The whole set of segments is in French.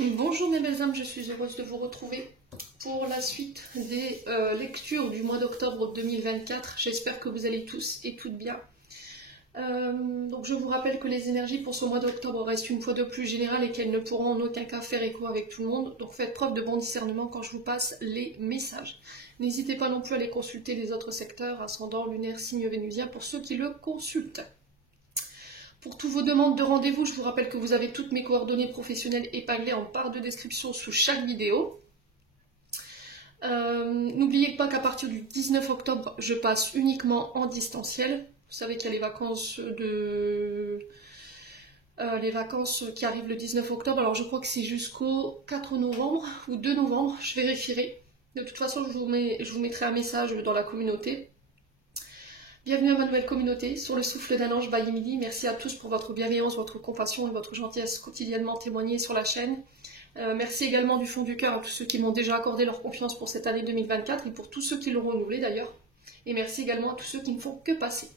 Bonjour mes belles âmes, je suis heureuse de vous retrouver pour la suite des lectures du mois d'octobre 2024. J'espère que vous allez tous et toutes bien. Donc je vous rappelle que les énergies pour ce mois d'octobre restent une fois de plus générales et qu'elles ne pourront en aucun cas faire écho avec tout le monde. Donc faites preuve de bon discernement quand je vous passe les messages. N'hésitez pas non plus à aller consulter les autres secteurs, ascendant, lunaire, signe vénusien pour ceux qui le consultent. Pour toutes vos demandes de rendez-vous, je vous rappelle que vous avez toutes mes coordonnées professionnelles épinglées en barre de description sous chaque vidéo. N'oubliez pas qu'à partir du 19 octobre, je passe uniquement en distanciel. Vous savez qu'il y a les vacances qui arrivent le 19 octobre. Alors je crois que c'est jusqu'au 4 novembre ou 2 novembre, je vérifierai. De toute façon, je vous mettrai un message dans la communauté. Bienvenue à ma nouvelle communauté, sur le souffle d'un ange by Emily. Merci à tous pour votre bienveillance, votre compassion et votre gentillesse quotidiennement témoignée sur la chaîne. Merci également du fond du cœur à tous ceux qui m'ont déjà accordé leur confiance pour cette année 2024 et pour tous ceux qui l'ont renouvelée d'ailleurs. Et merci également à tous ceux qui ne font que passer.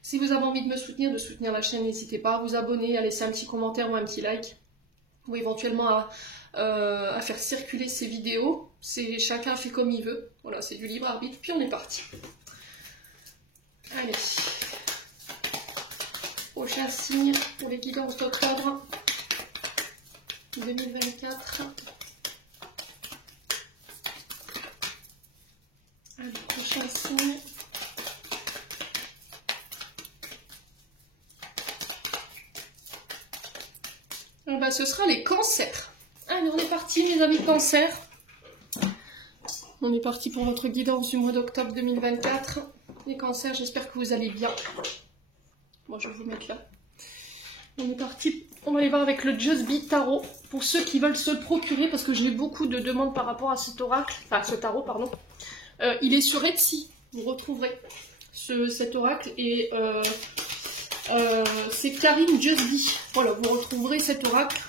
Si vous avez envie de me soutenir, de soutenir la chaîne, n'hésitez pas à vous abonner, à laisser un petit commentaire ou un petit like. Ou éventuellement à faire circuler ces vidéos. Chacun fait comme il veut. Voilà, c'est du libre arbitre. Puis on est parti. Allez, prochain signe pour les guidances d'octobre 2024. Allez, prochain signe. Ce sera les cancers. Allez, on est parti les amis cancers. On est parti pour votre guidance du mois d'octobre 2024. Les cancers, j'espère que vous allez bien. Bon, je vais vous mettre là. On est parti. On va aller voir avec le Just Be Tarot. Pour ceux qui veulent se le procurer, parce que j'ai beaucoup de demandes par rapport à cet oracle. Enfin, ce tarot, pardon. Il est sur Etsy. Vous retrouverez cet oracle. Et c'est Karine Just Be. Voilà, vous retrouverez cet oracle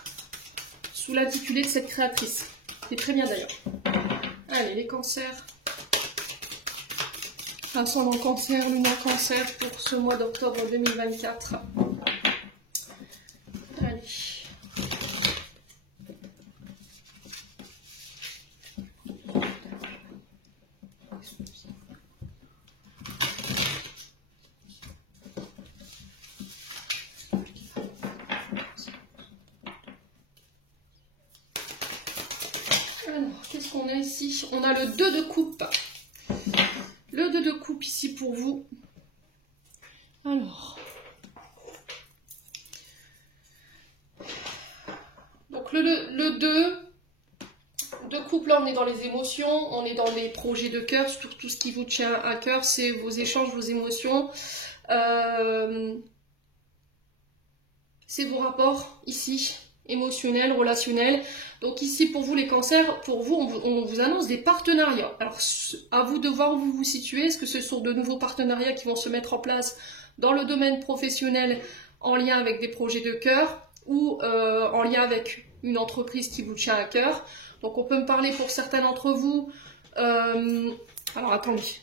sous l'intitulé de cette créatrice. C'est très bien d'ailleurs. Allez, les cancers. Ascendant cancer, lunaire cancer pour ce mois d'octobre 2024. Allez. Alors, qu'est-ce qu'on a ici? On a le 2 de coupe. Le 2 de coupe ici pour vous. Alors. Donc le 2 de coupe, là on est dans les émotions, on est dans les projets de cœur, sur tout ce qui vous tient à cœur, c'est vos échanges, vos émotions. C'est vos rapports ici, émotionnels, relationnels. Donc ici pour vous les cancers, pour vous on vous annonce des partenariats. Alors à vous de voir où vous vous situez. Est-ce que ce sont de nouveaux partenariats qui vont se mettre en place dans le domaine professionnel en lien avec des projets de cœur ou en lien avec une entreprise qui vous tient à cœur. Donc on peut me parler pour certains d'entre vous. Alors attendez,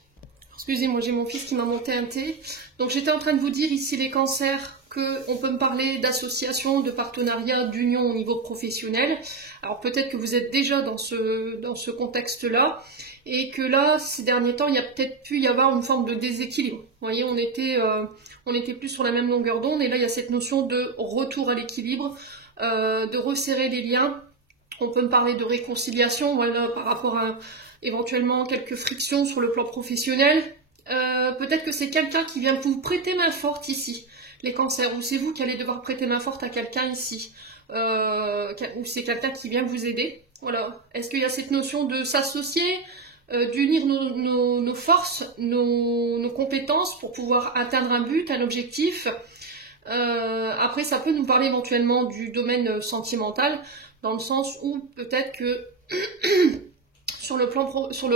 excusez-moi, j'ai mon fils qui m'a monté un thé. Donc j'étais en train de vous dire ici les cancers qu'on peut me parler d'association, de partenariat, d'union au niveau professionnel. Alors peut-être que vous êtes déjà dans ce contexte-là et que là, ces derniers temps, il y a peut-être pu y avoir une forme de déséquilibre. Vous voyez, on était plus sur la même longueur d'onde et là, il y a cette notion de retour à l'équilibre, de resserrer les liens. On peut me parler de réconciliation, voilà, par rapport à éventuellement quelques frictions sur le plan professionnel. Peut-être que c'est quelqu'un qui vient vous prêter main forte ici. Les cancers, ou c'est vous qui allez devoir prêter main forte à quelqu'un ici, ou c'est quelqu'un qui vient vous aider. Voilà. Est-ce qu'il y a cette notion de s'associer, d'unir nos forces, nos compétences pour pouvoir atteindre un but, un objectif. Après, ça peut nous parler éventuellement du domaine sentimental, dans le sens où peut-être que sur le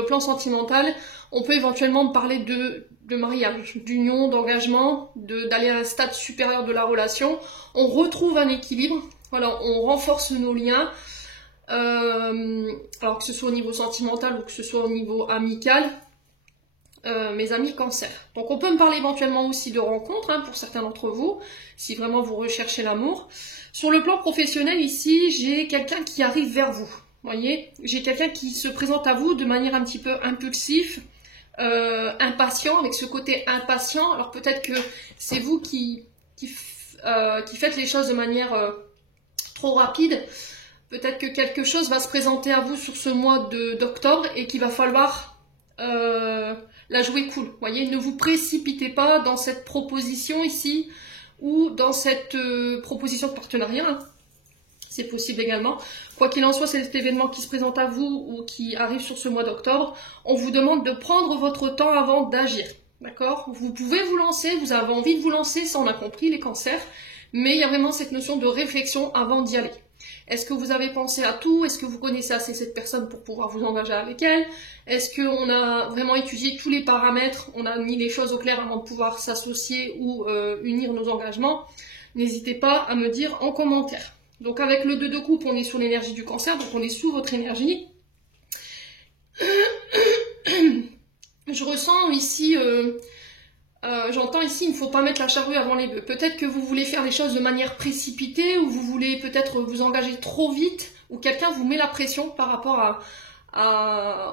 plan sentimental, on peut éventuellement parler de mariage, d'union, d'engagement, d'aller à un stade supérieur de la relation. On retrouve un équilibre, voilà, on renforce nos liens, alors que ce soit au niveau sentimental ou que ce soit au niveau amical. mes amis cancer. Donc on peut me parler éventuellement aussi de rencontres, hein, pour certains d'entre vous, si vraiment vous recherchez l'amour. Sur le plan professionnel, ici, j'ai quelqu'un qui arrive vers vous. Voyez, j'ai quelqu'un qui se présente à vous de manière un petit peu impulsive, impatient, avec ce côté impatient. Alors peut-être que c'est vous qui faites les choses de manière trop rapide. Peut-être que quelque chose va se présenter à vous sur ce mois d'octobre et qu'il va falloir la jouer cool. Voyez, ne vous précipitez pas dans cette proposition ici ou dans cette proposition de partenariat. Hein. C'est possible également. Quoi qu'il en soit, c'est cet événement qui se présente à vous ou qui arrive sur ce mois d'octobre. On vous demande de prendre votre temps avant d'agir. D'accord? Vous pouvez vous lancer, vous avez envie de vous lancer, ça on a compris, les cancers. Mais il y a vraiment cette notion de réflexion avant d'y aller. Est-ce que vous avez pensé à tout? Est-ce que vous connaissez assez cette personne pour pouvoir vous engager avec elle? Est-ce qu'on a vraiment étudié tous les paramètres? On a mis les choses au clair avant de pouvoir s'associer ou unir nos engagements? N'hésitez pas à me dire en commentaire. Donc avec le 2 de coupe, on est sur l'énergie du cancer, donc on est sous votre énergie. Je ressens ici... j'entends ici, il ne faut pas mettre la charrue avant les bœufs. Peut-être que vous voulez faire les choses de manière précipitée, ou vous voulez peut-être vous engager trop vite, ou quelqu'un vous met la pression par rapport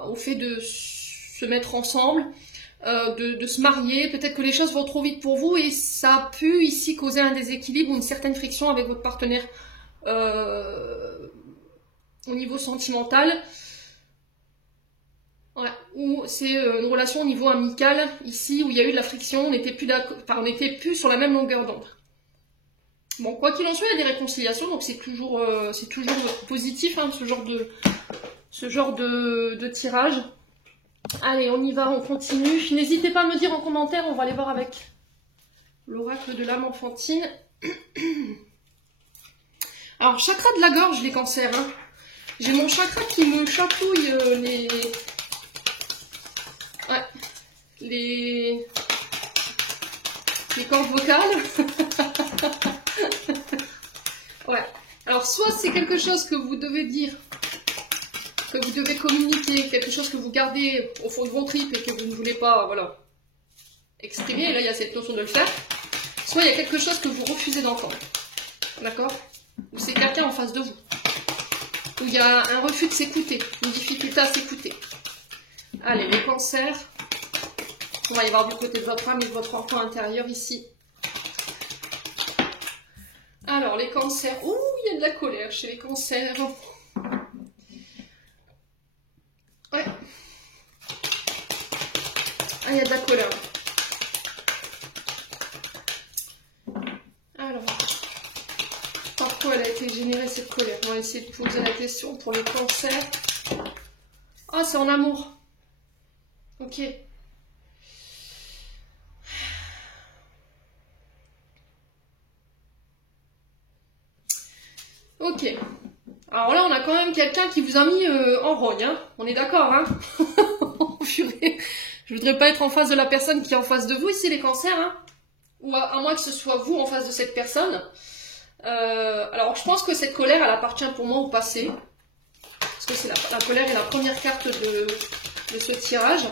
au fait de se mettre ensemble, de se marier. Peut-être que les choses vont trop vite pour vous, et ça a pu ici causer un déséquilibre ou une certaine friction avec votre partenaire au niveau sentimental. Ouais, ou c'est une relation au niveau amical, ici, où il y a eu de la friction, on n'était plus d'accord, enfin, on n'était plus sur la même longueur d'onde. Bon, quoi qu'il en soit, il y a des réconciliations, donc c'est toujours positif, hein, ce genre de tirage. Allez, on y va, on continue. N'hésitez pas à me dire en commentaire, on va aller voir avec l'oracle de l'âme enfantine. Alors, chakra de la gorge, les cancers, hein. J'ai mon chakra qui me chatouille les cordes vocales. Ouais. Alors, soit c'est quelque chose que vous devez dire, que vous devez communiquer, quelque chose que vous gardez au fond de vos tripes et que vous ne voulez pas, voilà, exprimer. Et là, il y a cette notion de le faire. Soit il y a quelque chose que vous refusez d'entendre. D'accord? Ou c'est quelqu'un en face de vous. Où il y a un refus de s'écouter, une difficulté à s'écouter. Allez, les cancers. On va y voir du côté de votre âme et de votre enfant intérieur ici. Alors, les cancers. Ouh, il y a de la colère chez les cancers. Ouais. Ah, il y a de la colère. Alors, par quoi elle a été générée cette colère? On va essayer de poser la question pour les cancers. Ah, c'est en amour. Ok. Ok. Alors là, on a quand même quelqu'un qui vous a mis en rogne, hein. On est d'accord, hein. Je voudrais pas être en face de la personne qui est en face de vous ici, les cancers, hein. Ou à moins que ce soit vous en face de cette personne. Alors, je pense que cette colère, elle appartient pour moi au passé. Parce que c'est la colère est la première carte de ce tirage.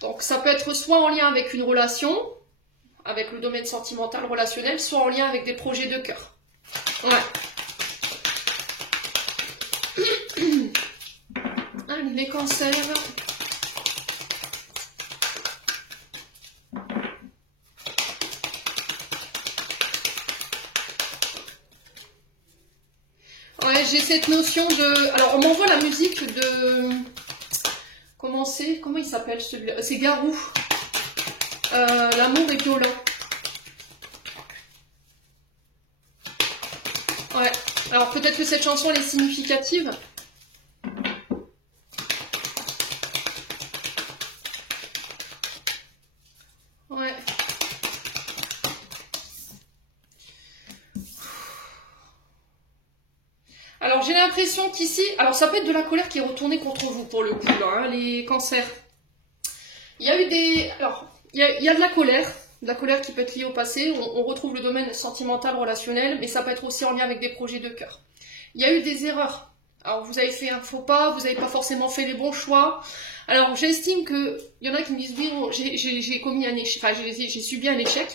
Donc, ça peut être soit en lien avec une relation, avec le domaine sentimental, relationnel, soit en lien avec des projets de cœur. Ouais. Allez, les cancers. Ouais, j'ai cette notion de... Alors, on m'envoie la musique de... Comment il s'appelle celui-là? C'est Garou. L'amour est violent. Ouais. Alors, peut-être que cette chanson, elle est significative. Ouais. Alors, j'ai l'impression qu'ici... Alors, ça peut être de la colère qui est retournée contre vous, pour le coup, là, hein, les cancers. Il y a eu des... Alors, il y a de la colère qui peut être liée au passé. On retrouve le domaine sentimental, relationnel, mais ça peut être aussi en lien avec des projets de cœur. Il y a eu des erreurs Alors vous avez fait un faux pas, vous n'avez pas forcément fait les bons choix. Alors j'estime que il y en a qui me disent oui, bon, j'ai commis un échec, enfin j'ai subi un échec.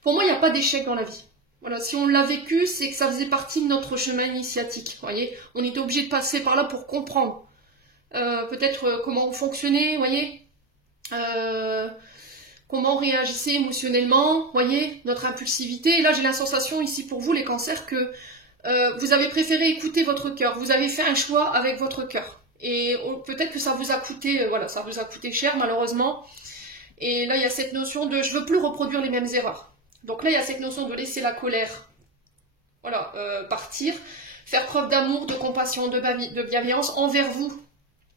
Pour moi, il n'y a pas d'échec dans la vie. Voilà, si on l'a vécu, c'est que ça faisait partie de notre chemin initiatique. Vous voyez, on était obligé de passer par là pour comprendre peut-être comment on fonctionnait, vous voyez, comment on réagissait émotionnellement, vous voyez, notre impulsivité. Et là, j'ai la sensation ici pour vous, les cancers, que vous avez préféré écouter votre cœur. Vous avez fait un choix avec votre cœur. Et peut-être que ça vous a coûté, voilà, ça vous a coûté cher, malheureusement. Et là, il y a cette notion de je veux plus reproduire les mêmes erreurs. Donc là, il y a cette notion de laisser la colère, voilà, partir, faire preuve d'amour, de compassion, de bienveillance envers vous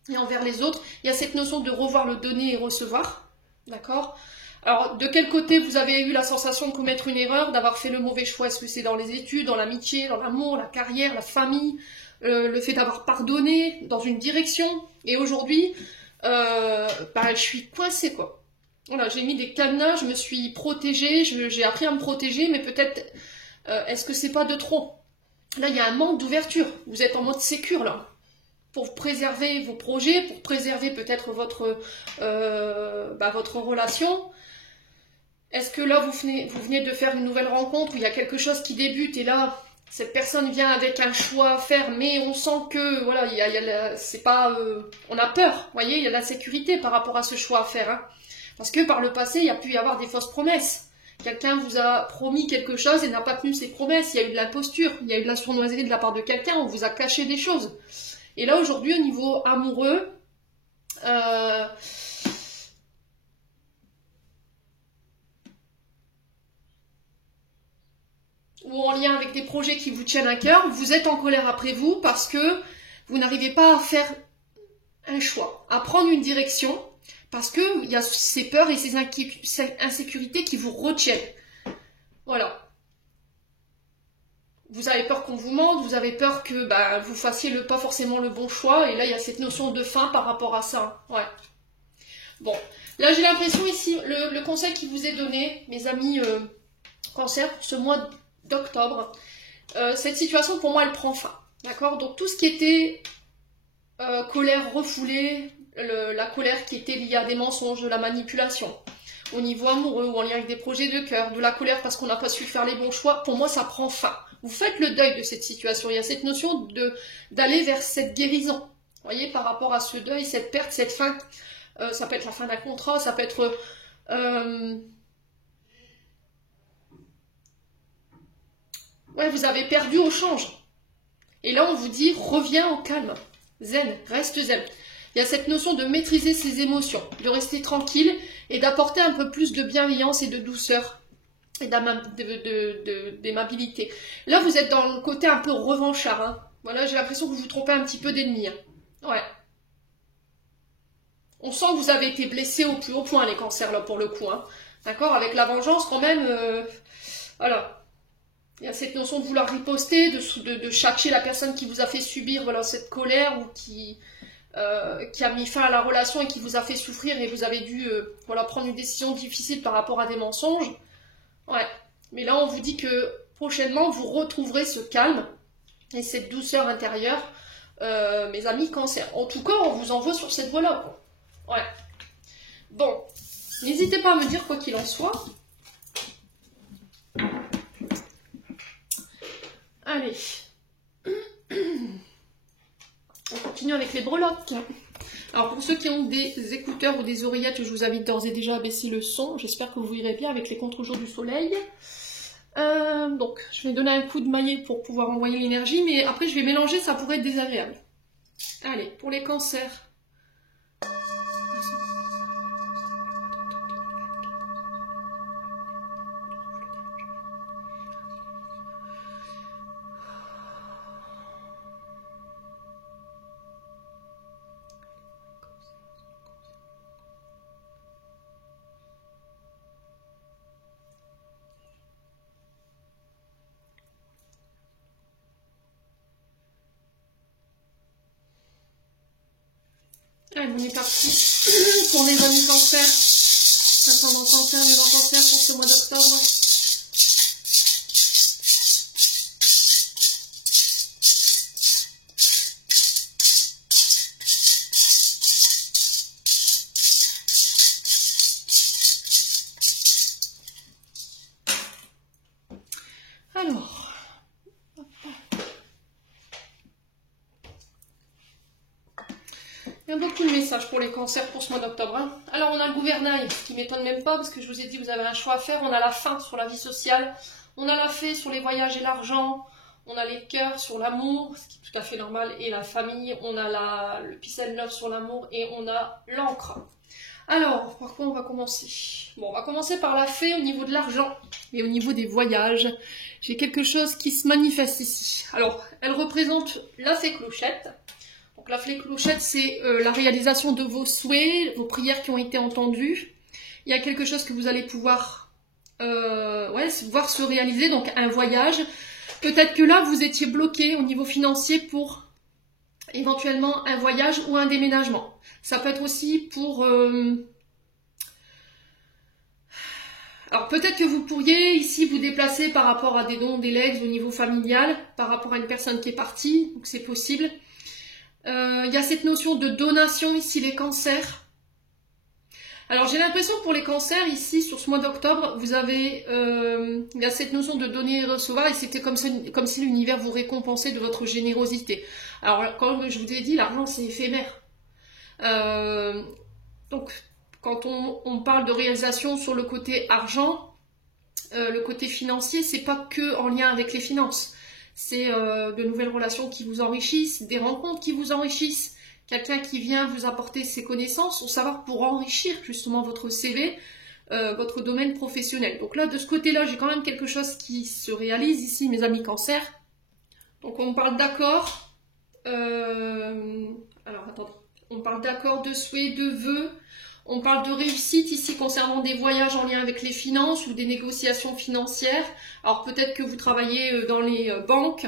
et envers les autres. Il y a cette notion de revoir le donner et recevoir, d'accord? Alors, de quel côté vous avez eu la sensation de commettre une erreur, d'avoir fait le mauvais choix? Est-ce que c'est dans les études, dans l'amitié, dans l'amour, la carrière, la famille, le fait d'avoir pardonné, dans une direction? Et aujourd'hui, je suis coincée, quoi. Voilà, j'ai mis des cadenas, je me suis protégée, j'ai appris à me protéger, mais peut-être, est-ce que c'est pas de trop? Là, il y a un manque d'ouverture. Vous êtes en mode sécure, là. Pour préserver vos projets, pour préserver peut-être votre relation. Est-ce que là, vous venez de faire une nouvelle rencontre où il y a quelque chose qui débute et là, cette personne vient avec un choix à faire, mais on sent que, voilà, c'est pas, on a peur, vous voyez, il y a de l'insécurité par rapport à ce choix à faire, hein. Parce que par le passé, il y a pu y avoir des fausses promesses. Quelqu'un vous a promis quelque chose et n'a pas tenu ses promesses. Il y a eu de l'imposture, il y a eu de la sournoiserie de la part de quelqu'un, on vous a caché des choses. Et là, aujourd'hui, au niveau amoureux, ou en lien avec des projets qui vous tiennent à cœur, vous êtes en colère après vous parce que vous n'arrivez pas à faire un choix, à prendre une direction, parce qu'il y a ces peurs et ces insécurités qui vous retiennent. Voilà. Vous avez peur qu'on vous mente, vous avez peur que vous fassiez pas forcément le bon choix, et là il y a cette notion de faim par rapport à ça. Ouais. Bon, là j'ai l'impression ici, le conseil qui vous est donné, mes amis cancer, ce mois d'octobre, cette situation pour moi elle prend fin. D'accord? Donc tout ce qui était colère refoulée, la colère qui était liée à des mensonges, de la manipulation, au niveau amoureux ou en lien avec des projets de cœur, de la colère parce qu'on n'a pas su faire les bons choix, pour moi ça prend fin. Vous faites le deuil de cette situation, il y a cette notion d'aller vers cette guérison, vous voyez, par rapport à ce deuil, cette perte, cette fin, ça peut être la fin d'un contrat, ça peut être... ouais, vous avez perdu au change. Et là on vous dit, reviens au calme, zen, reste zen. Il y a cette notion de maîtriser ses émotions, de rester tranquille et d'apporter un peu plus de bienveillance et de douceur et d'aimabilité. Là, vous êtes dans le côté un peu revanchard. Hein. Voilà, j'ai l'impression que vous vous trompez un petit peu d'ennemi. Hein. Ouais. On sent que vous avez été blessé au plus haut point, les cancers, là, pour le coup. Hein. D'accord? Avec la vengeance, quand même, voilà. Il y a cette notion de vouloir riposter, de chercher la personne qui vous a fait subir voilà, cette colère ou qui a mis fin à la relation et qui vous a fait souffrir et vous avez dû voilà, prendre une décision difficile par rapport à des mensonges. Ouais, mais là on vous dit que prochainement vous retrouverez ce calme et cette douceur intérieure, mes amis cancer. En tout cas, on vous envoie sur cette voie-là. Ouais. Bon, n'hésitez pas à me dire quoi qu'il en soit. Allez. On continue avec les breloques. Alors pour ceux qui ont des écouteurs ou des oreillettes, je vous invite d'ores et déjà à baisser le son. J'espère que vous irez bien avec les contre-jours du soleil. Donc je vais donner un coup de maillet pour pouvoir envoyer l'énergie, mais après je vais mélanger, ça pourrait être désagréable. Allez, pour les cancers. Allez, on est parti pour les amis cancer. Ascendant cancer, les gens cancer pour ce mois d'octobre. beaucoup de messages pour les cancers pour ce mois d'octobre. Hein. Alors, on a le gouvernail, ce qui m'étonne même pas, parce que je vous ai dit, vous avez un choix à faire. On a la fin sur la vie sociale, on a la fée sur les voyages et l'argent, on a les cœurs sur l'amour, ce qui est tout à fait normal, et la famille. On a le peace and love sur l'amour, et on a l'encre. Alors, par quoi on va commencer? Bon, on va commencer par la fée au niveau de l'argent et au niveau des voyages. J'ai quelque chose qui se manifeste ici. Alors, elle représente la fée clochette. Donc, la fée clochette, c'est la réalisation de vos souhaits, vos prières qui ont été entendues. Il y a quelque chose que vous allez pouvoir voir se réaliser, donc un voyage. Peut-être que là, vous étiez bloqué au niveau financier pour éventuellement un voyage ou un déménagement. Ça peut être aussi pour... Alors peut-être que vous pourriez ici vous déplacer par rapport à des dons, des legs au niveau familial, par rapport à une personne qui est partie, donc c'est possible. Il y a cette notion de donation ici, les cancers. Alors j'ai l'impression que pour les cancers, ici, sur ce mois d'octobre, vous avez... il y a cette notion de donner et recevoir, et c'était comme si l'univers vous récompensait de votre générosité. Alors comme je vous ai dit, l'argent c'est éphémère. Donc, quand on parle de réalisation sur le côté argent, le côté financier, c'est pas que en lien avec les finances. C'est de nouvelles relations qui vous enrichissent, des rencontres qui vous enrichissent, quelqu'un qui vient vous apporter ses connaissances, au savoir pour enrichir justement votre CV, votre domaine professionnel. Donc là, de ce côté-là, j'ai quand même quelque chose qui se réalise ici, mes amis cancer. Donc on parle d'accord. Alors attendez. On parle d'accord, de souhaits, de vœux. On parle de réussite ici concernant des voyages en lien avec les finances ou des négociations financières. Alors peut-être que vous travaillez dans les banques,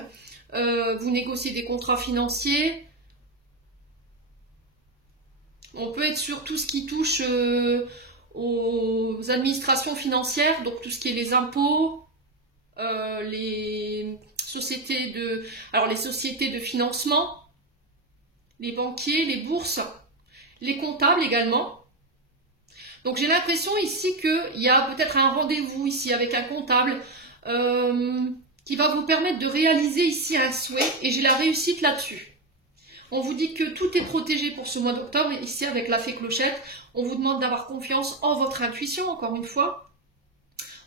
vous négociez des contrats financiers. On peut être sur tout ce qui touche aux administrations financières, donc tout ce qui est les impôts, les sociétés de financement, les banquiers, les bourses, les comptables également. Donc j'ai l'impression ici qu'il y a peut-être un rendez-vous ici avec un comptable qui va vous permettre de réaliser ici un souhait, et j'ai la réussite là-dessus. On vous dit que tout est protégé pour ce mois d'octobre, ici avec la fée clochette. On vous demande d'avoir confiance en votre intuition, encore une fois.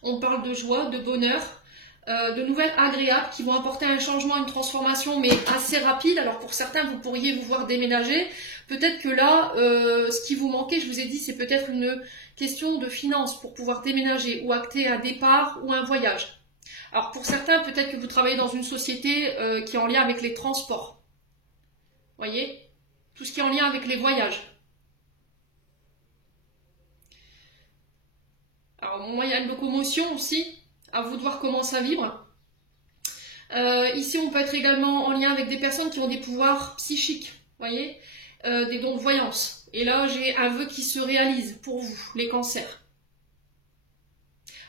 On parle de joie, de bonheur, de nouvelles agréables qui vont apporter un changement, une transformation, mais assez rapide. Alors pour certains, vous pourriez vous voir déménager. Peut-être que là, ce qui vous manquait, je vous ai dit, c'est peut-être une question de finances pour pouvoir déménager ou acter un départ ou un voyage. Alors pour certains, peut-être que vous travaillez dans une société qui est en lien avec les transports. Voyez, tout ce qui est en lien avec les voyages. Alors, moyen de locomotion aussi, à vous de voir comment ça vibre. Ici, on peut être également en lien avec des personnes qui ont des pouvoirs psychiques, voyez, des dons de voyance. Et là, j'ai un vœu qui se réalise pour vous, les cancers.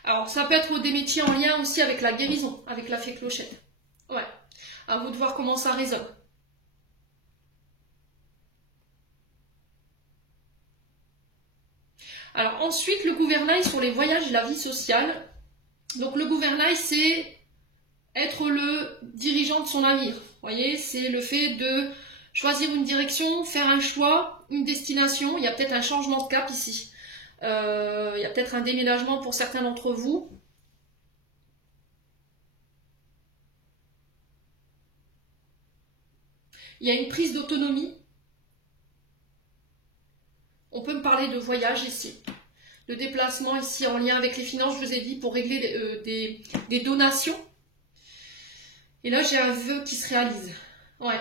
Alors, ça peut être des métiers en lien aussi avec la guérison, avec la fée clochette. Ouais, à vous de voir comment ça résonne. Alors ensuite, le gouvernail sur les voyages et la vie sociale. Donc le gouvernail, c'est être le dirigeant de son navire. Vous voyez, c'est le fait de choisir une direction, faire un choix, une destination. Il y a peut-être un changement de cap ici. Il y a peut-être un déménagement pour certains d'entre vous. Il y a une prise d'autonomie. On peut me parler de voyage ici. De déplacement ici en lien avec les finances, je vous ai dit, pour régler des donations. Et là, j'ai un vœu qui se réalise. Ouais.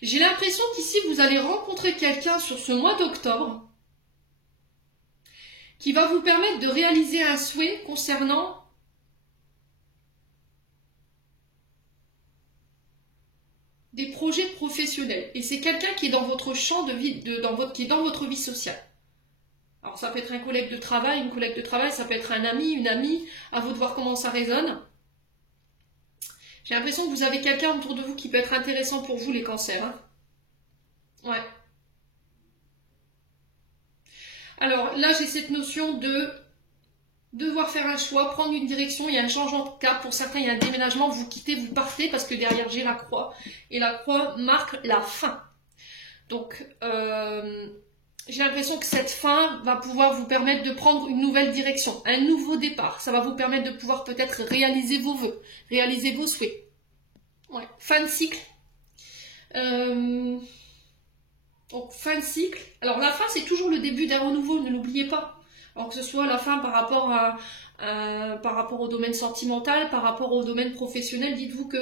J'ai l'impression qu'ici, vous allez rencontrer quelqu'un sur ce mois d'octobre qui va vous permettre de réaliser un souhait concernant des projets professionnels. Et c'est quelqu'un qui est dans votre champ de vie, qui est dans votre vie sociale. Alors ça peut être un collègue de travail, une collègue de travail, ça peut être un ami, une amie, à vous de voir comment ça résonne. J'ai l'impression que vous avez quelqu'un autour de vous qui peut être intéressant pour vous, les cancers. Hein. Ouais. Alors là, j'ai cette notion de devoir faire un choix, prendre une direction, il y a un changement de cap, pour certains il y a un déménagement, vous quittez, vous partez, parce que derrière j'ai la croix, et la croix marque la fin. Donc j'ai l'impression que cette fin va pouvoir vous permettre de prendre une nouvelle direction, un nouveau départ, ça va vous permettre de pouvoir peut-être réaliser vos vœux, réaliser vos souhaits. Ouais. Fin de cycle. Donc fin de cycle. Alors la fin c'est toujours le début d'un renouveau, ne l'oubliez pas. Alors que ce soit la fin par rapport par rapport au domaine sentimental, par rapport au domaine professionnel, dites-vous que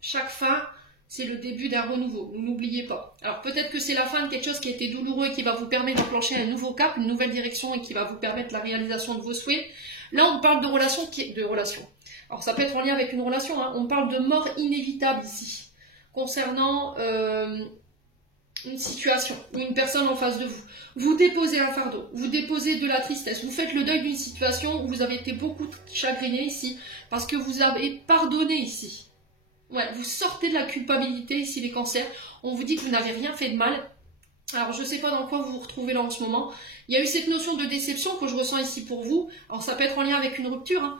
chaque fin, c'est le début d'un renouveau, n'oubliez pas. Alors peut-être que c'est la fin de quelque chose qui a été douloureux et qui va vous permettre d'enclencher un nouveau cap, une nouvelle direction et qui va vous permettre la réalisation de vos souhaits. Là, on parle de relation Alors ça peut être en lien avec une relation, hein. On parle de mort inévitable ici, concernant une situation ou une personne en face de vous. Vous déposez un fardeau, vous déposez de la tristesse, vous faites le deuil d'une situation où vous avez été beaucoup chagriné ici, parce que vous avez pardonné ici. Ouais, vous sortez de la culpabilité ici, les cancers. On vous dit que vous n'avez rien fait de mal. Alors, je ne sais pas dans quoi vous vous retrouvez là en ce moment. Il y a eu cette notion de déception que je ressens ici pour vous. Alors, ça peut être en lien avec une rupture, hein.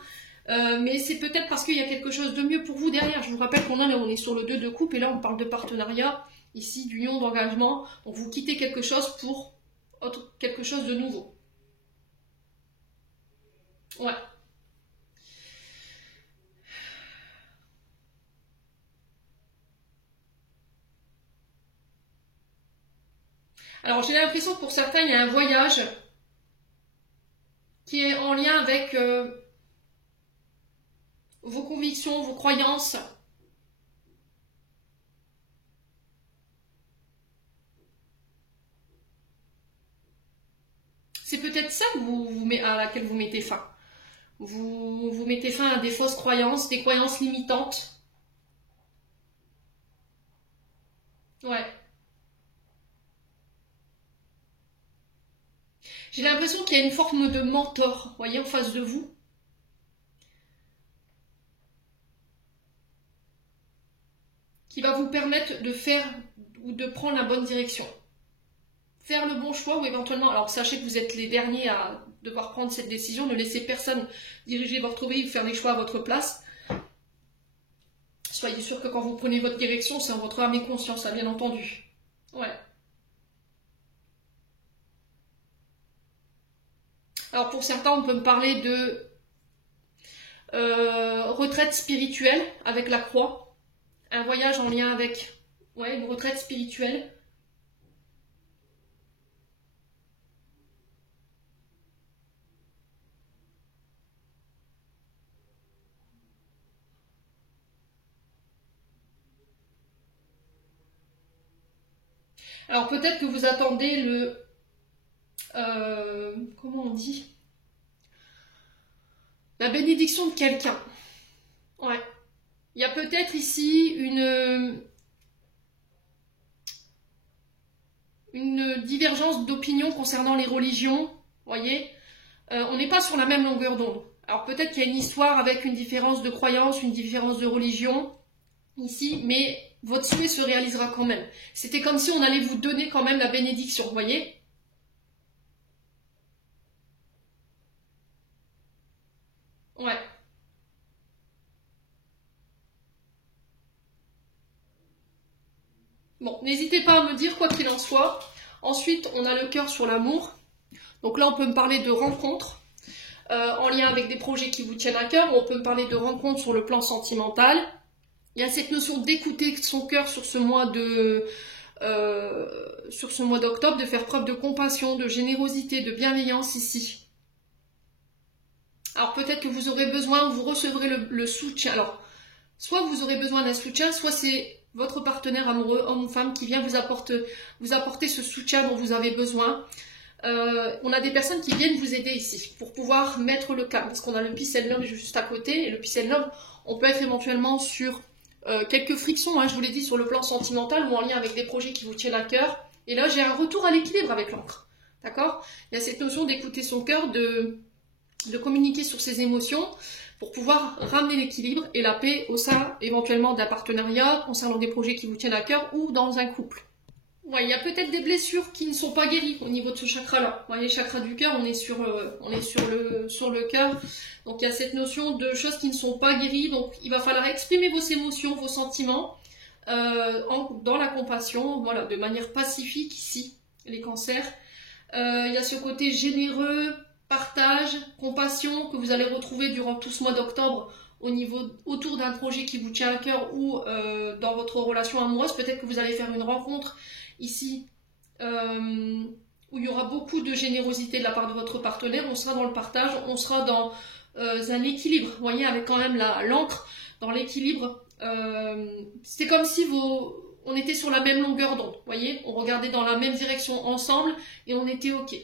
Mais c'est peut-être parce qu'il y a quelque chose de mieux pour vous derrière. Je vous rappelle on est sur le 2 de coupe, et là, on parle de partenariat, ici, d'union, d'engagement. Donc, vous quittez quelque chose pour quelque chose de nouveau. Ouais. Alors j'ai l'impression que pour certains, il y a un voyage qui est en lien avec vos convictions, vos croyances. C'est peut-être ça que à laquelle vous mettez fin. Vous mettez fin à des fausses croyances, des croyances limitantes. Ouais. J'ai l'impression qu'il y a une forme de mentor, vous voyez, en face de vous. Qui va vous permettre de faire ou de prendre la bonne direction. Faire le bon choix ou éventuellement, alors sachez que vous êtes les derniers à devoir prendre cette décision, ne laissez personne diriger votre vie ou faire des choix à votre place. Soyez sûr que quand vous prenez votre direction, c'est en votre âme et conscience, bien entendu. Ouais. Alors pour certains, on peut me parler de retraite spirituelle avec la croix. Un voyage en lien avec une retraite spirituelle. Alors peut-être que vous attendez le... comment on dit? La bénédiction de quelqu'un. Ouais. Il y a peut-être ici une divergence d'opinion concernant les religions. Vous voyez, on n'est pas sur la même longueur d'onde. Alors peut-être qu'il y a une histoire avec une différence de croyance, une différence de religion ici, mais votre souhait se réalisera quand même. C'était comme si on allait vous donner quand même la bénédiction, vous voyez? Ouais. Bon, n'hésitez pas à me dire quoi qu'il en soit. Ensuite, on a le cœur sur l'amour. Donc là, on peut me parler de rencontres en lien avec des projets qui vous tiennent à cœur. On peut me parler de rencontres sur le plan sentimental. Il y a cette notion d'écouter son cœur sur ce mois d'octobre, de faire preuve de compassion, de générosité, de bienveillance ici. Alors peut-être que vous aurez besoin, vous recevrez le soutien. Alors, soit vous aurez besoin d'un soutien, soit c'est votre partenaire amoureux, homme ou femme, qui vient vous apporter ce soutien dont vous avez besoin. On a des personnes qui viennent vous aider ici pour pouvoir mettre le cap, parce qu'on a le Peace and Love juste à côté, et le Peace and Love, on peut être éventuellement sur quelques frictions, hein, je vous l'ai dit, sur le plan sentimental ou en lien avec des projets qui vous tiennent à cœur. Et là, j'ai un retour à l'équilibre avec l'encre. D'accord? Il y a cette notion d'écouter son cœur, de communiquer sur ses émotions pour pouvoir ramener l'équilibre et la paix au sein éventuellement d'un partenariat, concernant des projets qui vous tiennent à cœur ou dans un couple. Ouais, il y a peut-être des blessures qui ne sont pas guéries au niveau de ce chakra-là. Vous voyez, chakra du cœur, on est sur le cœur. Donc il y a cette notion de choses qui ne sont pas guéries. Donc il va falloir exprimer vos émotions, vos sentiments dans la compassion, voilà, de manière pacifique ici, les cancers. Il y a ce côté généreux, partage, compassion que vous allez retrouver durant tout ce mois d'octobre autour d'un projet qui vous tient à cœur ou dans votre relation amoureuse. Peut-être que vous allez faire une rencontre ici où il y aura beaucoup de générosité de la part de votre partenaire. On sera dans le partage, on sera dans un équilibre, vous voyez, avec quand même l'encre dans l'équilibre. C'est comme si on était sur la même longueur d'onde, vous voyez, on regardait dans la même direction ensemble et on était ok.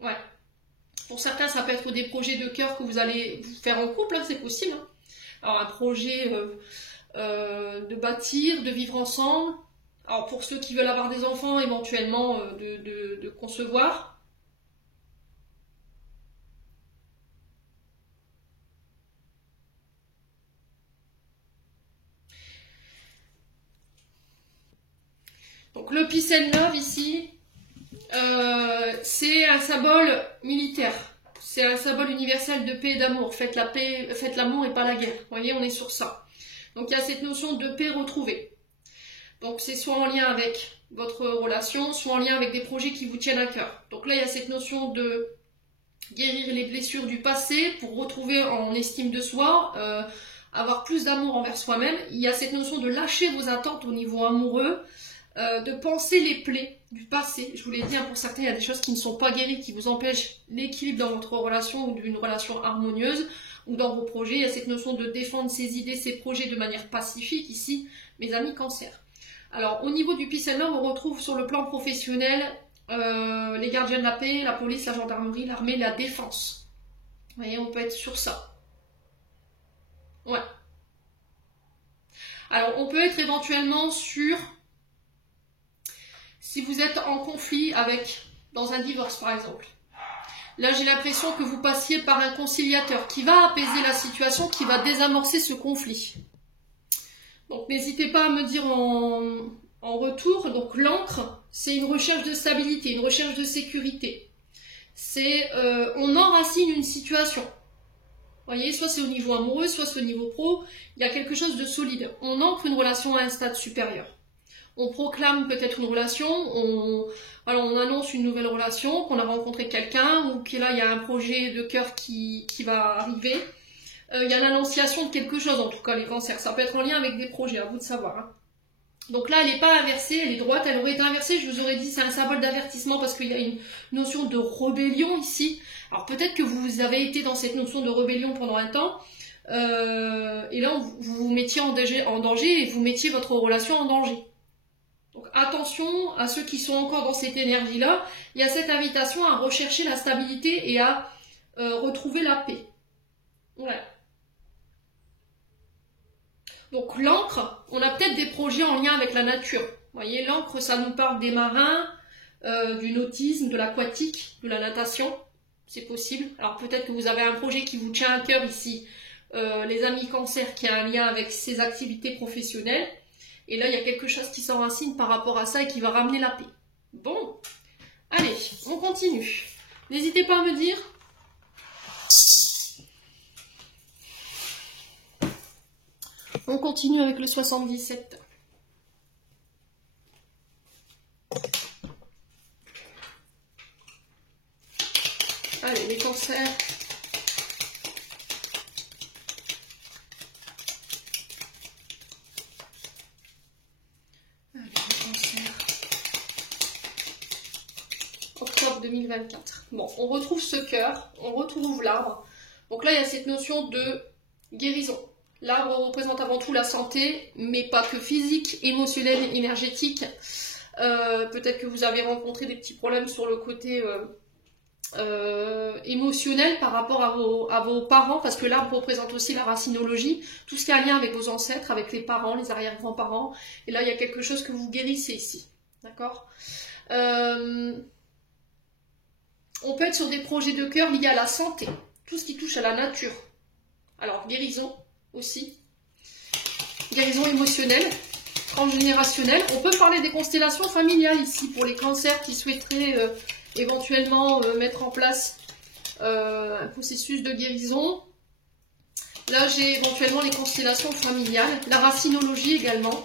Ouais. Pour certains, ça peut être des projets de cœur que vous allez faire en couple, hein, c'est possible. Hein. Alors un projet de bâtir, de vivre ensemble. Alors pour ceux qui veulent avoir des enfants, éventuellement de concevoir. Donc le Peace and Love ici, c'est un symbole militaire. C'est un symbole universel de paix et d'amour. Faites la paix, faites l'amour et pas la guerre. Vous voyez, on est sur ça. Donc il y a cette notion de paix retrouvée. Donc c'est soit en lien avec votre relation, soit en lien avec des projets qui vous tiennent à cœur. Donc là, il y a cette notion de guérir les blessures du passé pour retrouver en estime de soi, avoir plus d'amour envers soi-même. Il y a cette notion de lâcher vos attentes au niveau amoureux, de penser les plaies du passé. Je vous l'ai dit, hein, pour certains, il y a des choses qui ne sont pas guéries, qui vous empêchent l'équilibre dans votre relation ou d'une relation harmonieuse, ou dans vos projets. Il y a cette notion de défendre ses idées, ses projets de manière pacifique ici, mes amis Cancer. Alors, au niveau du Peace and Love, on retrouve sur le plan professionnel les gardiens de la paix, la police, la gendarmerie, l'armée, la défense. Vous voyez, on peut être sur ça. Ouais. Alors, on peut être éventuellement sur... Si vous êtes en conflit dans un divorce par exemple, là j'ai l'impression que vous passiez par un conciliateur qui va apaiser la situation, qui va désamorcer ce conflit. Donc n'hésitez pas à me dire en retour. Donc l'encre, c'est une recherche de stabilité, une recherche de sécurité. C'est on enracine une situation. Vous voyez, soit c'est au niveau amoureux, soit c'est au niveau pro, il y a quelque chose de solide. On ancre une relation à un stade supérieur. On proclame peut-être une relation, on annonce une nouvelle relation, qu'on a rencontré quelqu'un, ou que là il y a un projet de cœur qui va arriver. Il y a l'annonciation de quelque chose, en tout cas les cancers. Ça peut être en lien avec des projets, à vous de savoir. Hein. Donc là, elle n'est pas inversée, elle est droite. Elle aurait été inversée, je vous aurais dit, c'est un symbole d'avertissement parce qu'il y a une notion de rébellion ici. Alors peut-être que vous avez été dans cette notion de rébellion pendant un temps, et là vous vous mettiez en danger et vous mettiez votre relation en danger. Donc attention à ceux qui sont encore dans cette énergie-là. Il y a cette invitation à rechercher la stabilité et à retrouver la paix. Voilà. Donc l'encre, on a peut-être des projets en lien avec la nature. Vous voyez, l'encre, ça nous parle des marins, du nautisme, de l'aquatique, de la natation. C'est possible. Alors peut-être que vous avez un projet qui vous tient à cœur ici. Les amis Cancer, qui a un lien avec ses activités professionnelles. Et là, il y a quelque chose qui s'enracine par rapport à ça et qui va ramener la paix. Bon, allez, on continue. N'hésitez pas à me dire. On continue avec le 77. Allez, les cancers. Octobre 2024. Bon, on retrouve ce cœur, on retrouve l'arbre. Donc là, il y a cette notion de guérison. L'arbre représente avant tout la santé, mais pas que physique, émotionnelle, énergétique. Peut-être que vous avez rencontré des petits problèmes sur le côté émotionnel par rapport à vos parents, parce que l'arbre représente aussi la racinologie, tout ce qui a un lien avec vos ancêtres, avec les parents, les arrière-grands-parents. Et là, il y a quelque chose que vous guérissez ici. D'accord ? On peut être sur des projets de cœur liés à la santé, tout ce qui touche à la nature. Alors, guérison aussi. Guérison émotionnelle. transgénérationnel. On peut parler des constellations familiales ici pour les cancers qui souhaiteraient éventuellement mettre en place un processus de guérison. Là, j'ai éventuellement les constellations familiales, la racinologie également.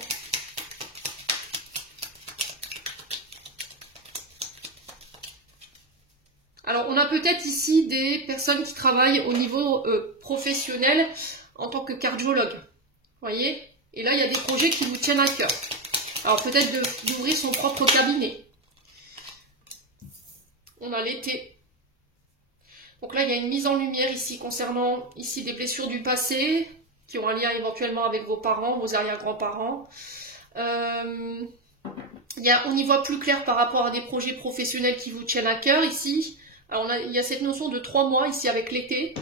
Alors, on a peut-être ici des personnes qui travaillent au niveau professionnel en tant que cardiologue. Vous voyez? Et là, il y a des projets qui vous tiennent à cœur. Alors, peut-être d'ouvrir son propre cabinet. On a l'été. Donc là, il y a une mise en lumière ici concernant ici des blessures du passé qui ont un lien éventuellement avec vos parents, vos arrière-grands-parents. On y voit plus clair par rapport à des projets professionnels qui vous tiennent à cœur ici. Alors il y a cette notion de 3 mois ici avec l'été.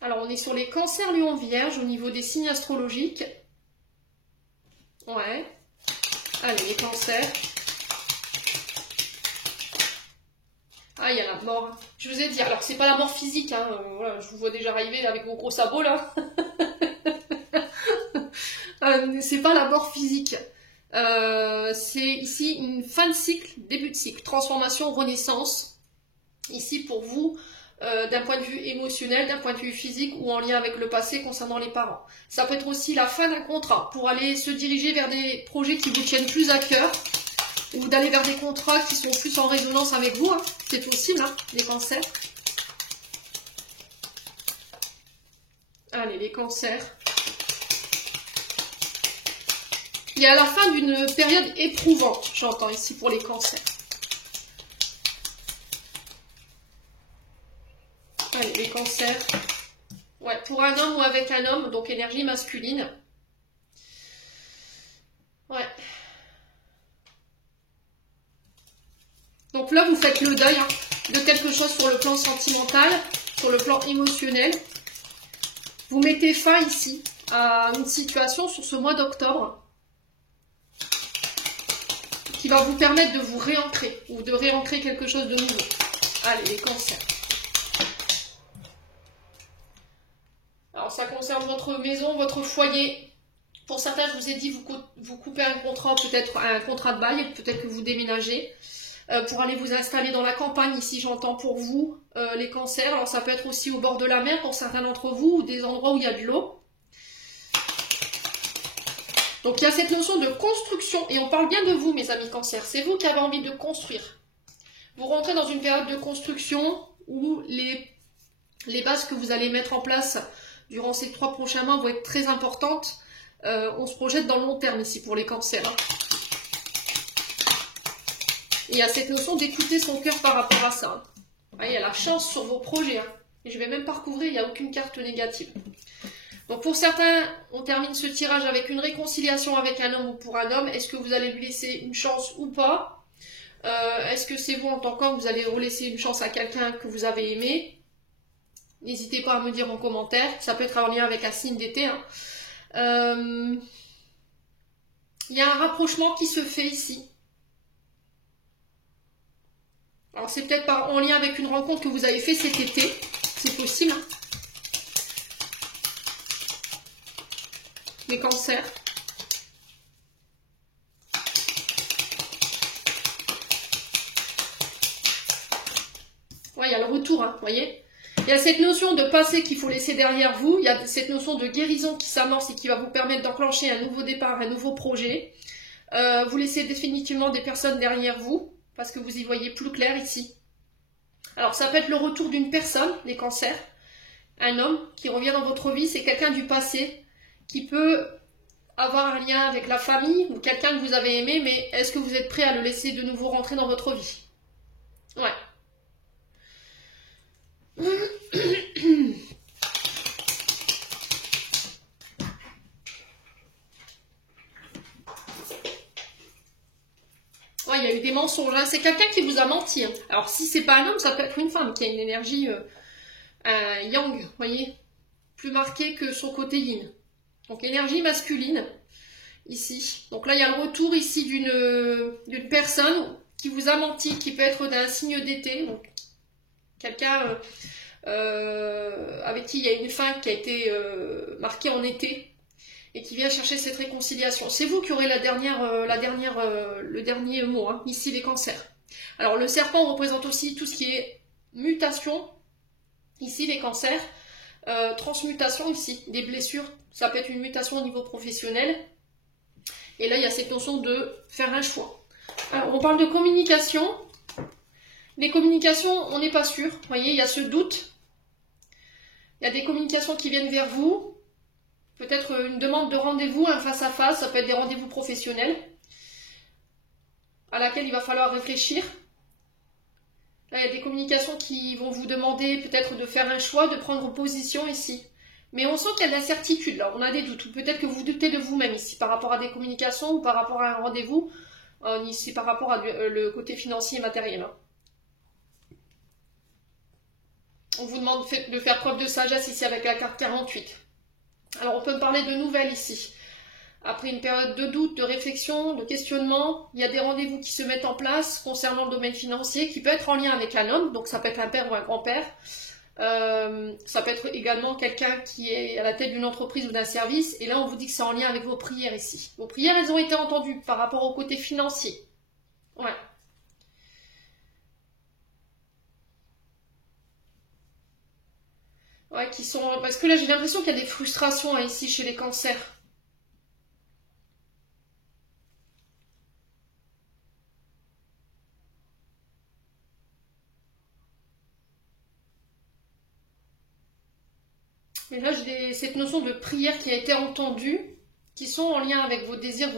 Alors on est sur les cancers Lion Vierge au niveau des signes astrologiques. Ouais. Allez, les cancers. Ah, il y a la mort. Je vous ai dit, alors c'est pas la mort physique, hein. Voilà, je vous vois déjà arriver avec vos gros sabots là. C'est pas la mort physique. C'est ici une fin de cycle, début de cycle, transformation, renaissance. Ici pour vous, d'un point de vue émotionnel, d'un point de vue physique ou en lien avec le passé concernant les parents. Ça peut être aussi la fin d'un contrat pour aller se diriger vers des projets qui vous tiennent plus à cœur ou d'aller vers des contrats qui sont plus en résonance avec vous. Hein. C'est possible, hein, les cancers. Allez, les cancers. Il y a la fin d'une période éprouvante, j'entends ici pour les cancers. Allez, les cancers. Ouais, pour un homme ou avec un homme, donc énergie masculine. Ouais. Donc là, vous faites le deuil hein, de quelque chose sur le plan sentimental, sur le plan émotionnel. Vous mettez fin ici à une situation sur ce mois d'octobre qui va vous permettre de vous réancrer ou de réancrer quelque chose de nouveau. Allez, les cancers. Alors, ça concerne votre maison, votre foyer. Pour certains, je vous ai dit, vous coupez un contrat, peut-être un contrat de bail, peut-être que vous déménagez pour aller vous installer dans la campagne. Ici, j'entends pour vous les cancers. Alors, ça peut être aussi au bord de la mer pour certains d'entre vous ou des endroits où il y a de l'eau. Donc, il y a cette notion de construction. Et on parle bien de vous, mes amis cancers. C'est vous qui avez envie de construire. Vous rentrez dans une période de construction où les bases que vous allez mettre en place durant ces 3 prochains mois vont être très importantes. On se projette dans le long terme ici pour les cancers. Hein. Et il y a cette notion d'écouter son cœur par rapport à ça. Hein. Il y a la chance sur vos projets. Hein. Et je ne vais même pas recouvrir, il n'y a aucune carte négative. Donc pour certains, on termine ce tirage avec une réconciliation avec un homme ou pour un homme. Est-ce que vous allez lui laisser une chance ou pas? Est-ce que c'est vous en tant qu'homme, vous allez relaisser une chance à quelqu'un que vous avez aimé? N'hésitez pas à me dire en commentaire. Ça peut être en lien avec un signe d'été. Hein. Il y a un rapprochement qui se fait ici. Alors c'est peut-être en lien avec une rencontre que vous avez fait cet été. C'est possible. Hein. Les cancers. Ouais, il y a le retour, hein, vous voyez. Il y a cette notion de passé qu'il faut laisser derrière vous. Il y a cette notion de guérison qui s'amorce et qui va vous permettre d'enclencher un nouveau départ, un nouveau projet. Vous laissez définitivement des personnes derrière vous parce que vous y voyez plus clair ici. Alors, ça peut être le retour d'une personne, les cancers. Un homme qui revient dans votre vie, c'est quelqu'un du passé qui peut avoir un lien avec la famille ou quelqu'un que vous avez aimé, mais est-ce que vous êtes prêt à le laisser de nouveau rentrer dans votre vie? Ouais. Ouais, il y a eu des mensonges. Hein. C'est quelqu'un qui vous a menti. Hein. Alors, si c'est pas un homme, ça peut être une femme qui a une énergie yang, vous voyez, plus marquée que son côté yin. Donc, énergie masculine, ici. Donc là, il y a le retour ici d'une personne qui vous a menti, qui peut être d'un signe d'été. Donc, quelqu'un avec qui il y a une fin qui a été marquée en été et qui vient chercher cette réconciliation. C'est vous qui aurez le dernier mot, hein, ici les cancers. Alors le serpent représente aussi tout ce qui est mutation, ici les cancers, transmutation ici, des blessures, ça peut être une mutation au niveau professionnel. Et là il y a cette notion de faire un choix. Alors on parle de communication. Les communications, on n'est pas sûr, vous voyez, il y a ce doute. Il y a des communications qui viennent vers vous. Peut-être une demande de rendez-vous, un face-à-face, ça peut être des rendez-vous professionnels à laquelle il va falloir réfléchir. Là, il y a des communications qui vont vous demander peut-être de faire un choix, de prendre position ici. Mais on sent qu'il y a de l'incertitude, là, on a des doutes. Ou peut-être que vous doutez de vous-même ici, par rapport à des communications ou par rapport à un rendez-vous, ici par rapport à le côté financier et matériel. On vous demande de faire preuve de sagesse ici avec la carte 48. Alors on peut me parler de nouvelles ici. Après une période de doute, de réflexion, de questionnement, il y a des rendez-vous qui se mettent en place concernant le domaine financier qui peut être en lien avec un homme, donc ça peut être un père ou un grand-père. Ça peut être également quelqu'un qui est à la tête d'une entreprise ou d'un service. Et là on vous dit que c'est en lien avec vos prières ici. Vos prières, elles ont été entendues par rapport au côté financier. Ouais. Ouais, qui sont... Parce que là, j'ai l'impression qu'il y a des frustrations hein, ici chez les cancers. Mais là, j'ai cette notion de prière qui a été entendue, qui sont en lien avec vos désirs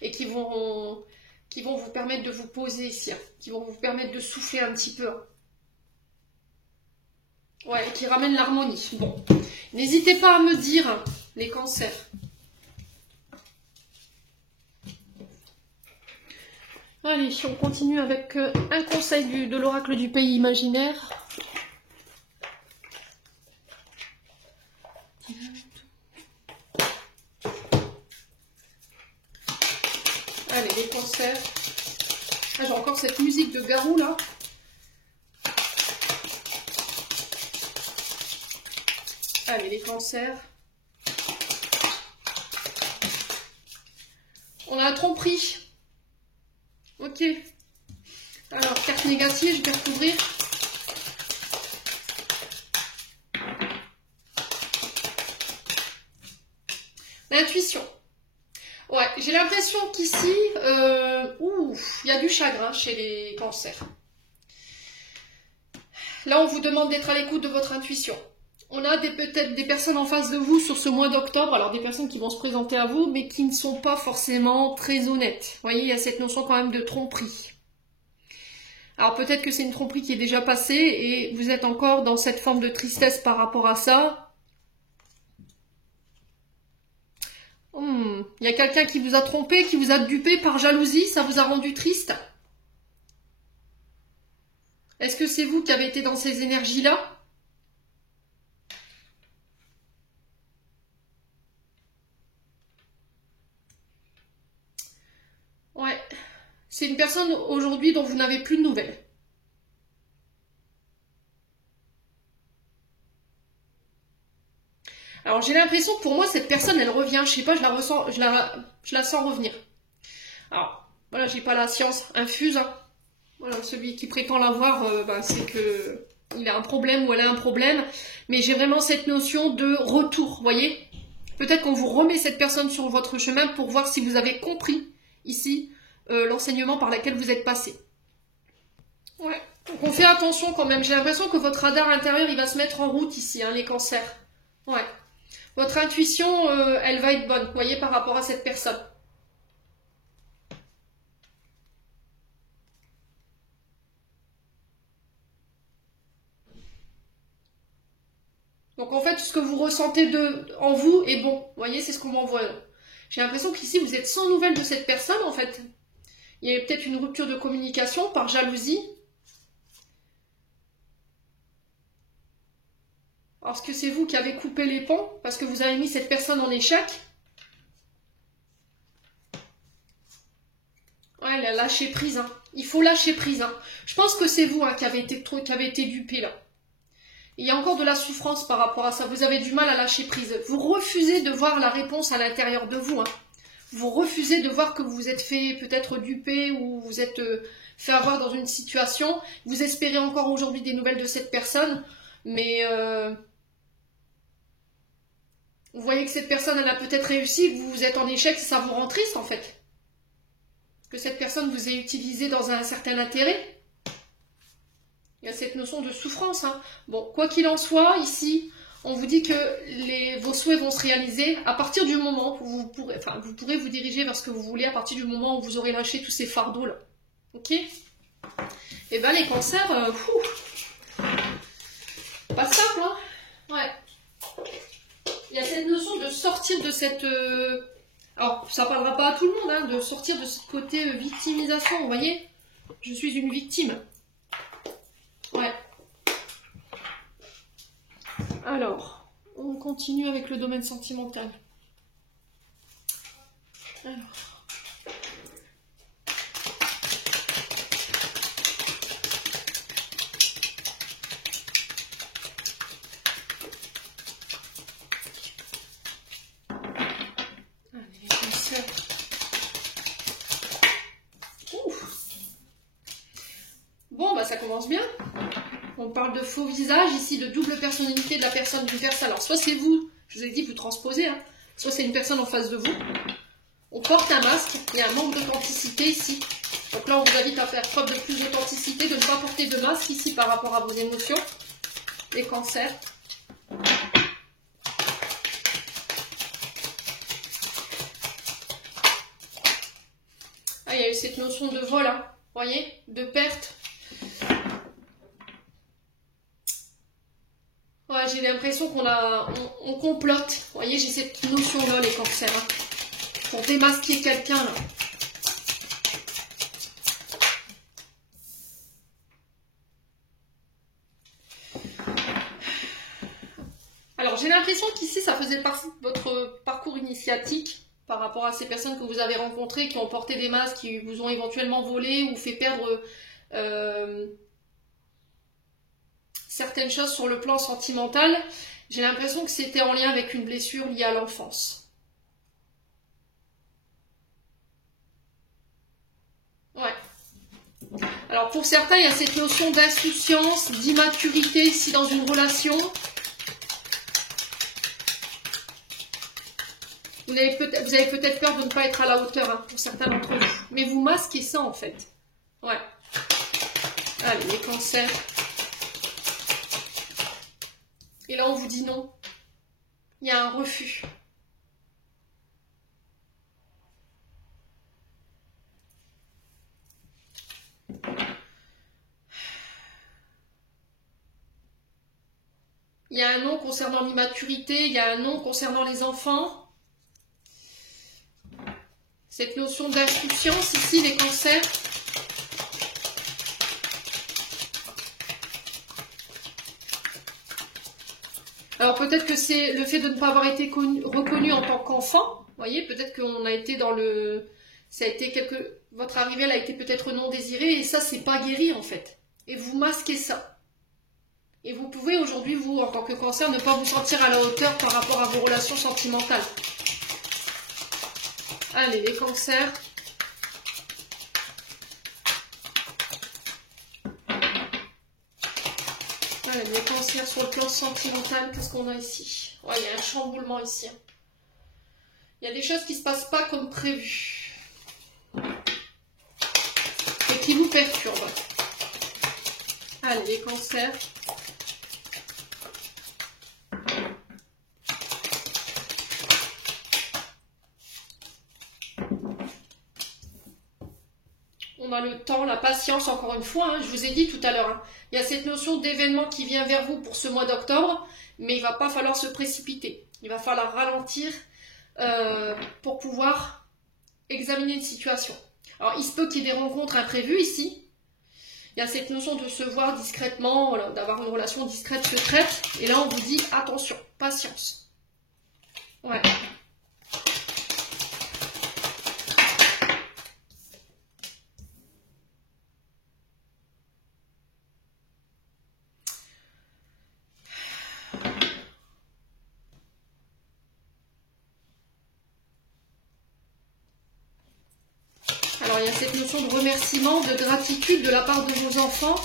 et qui vont vous permettre de vous poser ici, hein, qui vont vous permettre de souffler un petit peu. Hein. Ouais, qui ramènent l'harmonie. Bon, n'hésitez pas à me dire, hein, les cancers. Allez, on continue avec un conseil de l'oracle du pays imaginaire. Allez, les cancers. Ah, j'ai encore cette musique de Garou là. Allez, les cancers. On a la tromperie. Ok. Alors, carte négative, je vais recouvrir. L'intuition. Ouais, j'ai l'impression qu'ici, il y a du chagrin chez les cancers. Là, on vous demande d'être à l'écoute de votre intuition. On a peut-être des personnes en face de vous sur ce mois d'octobre, alors des personnes qui vont se présenter à vous, mais qui ne sont pas forcément très honnêtes. Vous voyez, il y a cette notion quand même de tromperie. Alors peut-être que c'est une tromperie qui est déjà passée et vous êtes encore dans cette forme de tristesse par rapport à ça. Il y a quelqu'un qui vous a trompé, qui vous a dupé par jalousie, ça vous a rendu triste. Est-ce que c'est vous qui avez été dans ces énergies-là ? Ouais, c'est une personne aujourd'hui dont vous n'avez plus de nouvelles. Alors j'ai l'impression que pour moi cette personne elle revient, je sais pas, je la ressens, je la sens revenir. Alors voilà, j'ai pas la science infuse, hein. Voilà, celui qui prétend l'avoir, c'est que il a un problème ou elle a un problème, mais j'ai vraiment cette notion de retour, voyez. Peut-être qu'on vous remet cette personne sur votre chemin pour voir si vous avez compris ici l'enseignement par lequel vous êtes passé. Ouais. Donc on fait attention quand même. J'ai l'impression que votre radar intérieur il va se mettre en route ici, hein, les cancers. Ouais. Votre intuition, elle va être bonne, vous voyez, par rapport à cette personne. Donc en fait, ce que vous ressentez en vous est bon. Vous voyez, c'est ce qu'on m'envoie. J'ai l'impression qu'ici, vous êtes sans nouvelles de cette personne, en fait. Il y a peut-être une rupture de communication par jalousie. Parce que c'est vous qui avez coupé les ponts, parce que vous avez mis cette personne en échec. Ouais, elle a lâché prise. Hein. Il faut lâcher prise. Hein. Je pense que c'est vous hein, qui avez été dupé là. Il y a encore de la souffrance par rapport à ça. Vous avez du mal à lâcher prise. Vous refusez de voir la réponse à l'intérieur de vous. Hein. Vous refusez de voir que vous vous êtes fait peut-être duper ou vous êtes fait avoir dans une situation. Vous espérez encore aujourd'hui des nouvelles de cette personne. Mais vous voyez que cette personne, elle a peut-être réussi, que vous êtes en échec, ça vous rend triste en fait. Que cette personne vous ait utilisé dans un certain intérêt. Il y a cette notion de souffrance. Hein. Bon, quoi qu'il en soit, ici, on vous dit que vos souhaits vont se réaliser à partir du moment où vous pourrez vous diriger vers ce que vous voulez, à partir du moment où vous aurez lâché tous ces fardeaux-là. Ok? Et bien, les cancers, pas simple, hein? Ouais. Il y a cette notion de sortir de cette... Alors, ça ne parlera pas à tout le monde, hein, de sortir de ce côté victimisation, vous voyez? Je suis une victime. Ouais. Alors, on continue avec le domaine sentimental. Alors. Allez, comme ça. Ouf. Bon, bah ça commence bien. On parle de faux visage, ici de double personnalité de la personne d'une personne. Alors, soit c'est vous, je vous ai dit, vous transposez, hein, soit c'est une personne en face de vous. On porte un masque, il y a un manque d'authenticité ici. Donc là, on vous invite à faire preuve de plus d'authenticité, de ne pas porter de masque ici par rapport à vos émotions. Les cancers. Ah, il y a eu cette notion de vol, hein, vous voyez, de perte. Ouais, j'ai l'impression on complote. Vous voyez, j'ai cette notion-là, les cancers. Hein, pour démasquer quelqu'un, là. Alors, j'ai l'impression qu'ici, ça faisait partie de votre parcours initiatique par rapport à ces personnes que vous avez rencontrées, qui ont porté des masques, qui vous ont éventuellement volé ou fait perdre certaines choses sur le plan sentimental. J'ai l'impression que c'était en lien avec une blessure liée à l'enfance. Ouais. Alors pour certains, il y a cette notion d'insouciance, d'immaturité ici dans une relation. Vous avez peut-être peur de ne pas être à la hauteur, hein, pour certains d'entre vous. Mais vous masquez ça en fait. Ouais. Allez, les cancers. Et là, on vous dit non. Il y a un refus. Il y a un non concernant l'immaturité, il y a un non concernant les enfants. Cette notion d'insouciance ici, les cancers. Alors peut-être que c'est le fait de ne pas avoir été reconnu en tant qu'enfant. Vous voyez, peut-être qu'on a été dans le... Votre arrivée, elle a été peut-être non désirée et ça, c'est pas guéri en fait. Et vous masquez ça. Et vous pouvez aujourd'hui, vous, en tant que cancer, ne pas vous sentir à la hauteur par rapport à vos relations sentimentales. Allez, les cancers. Allez, les cancers sur le plan sentimental, qu'est-ce qu'on a ici? Ouais, il y a un chamboulement ici. Il y a des choses qui ne se passent pas comme prévu. Et qui vous perturbent. Allez, les cancers. On a le temps, la patience, encore une fois, hein, je vous ai dit tout à l'heure. Hein, il y a cette notion d'événement qui vient vers vous pour ce mois d'octobre, mais il ne va pas falloir se précipiter. Il va falloir ralentir pour pouvoir examiner une situation. Alors, il se peut qu'il y ait des rencontres imprévues ici. Il y a cette notion de se voir discrètement, voilà, d'avoir une relation discrète, secrète. Et là, on vous dit, attention, patience. Ouais. cette notion de remerciement, de gratitude de la part de vos enfants.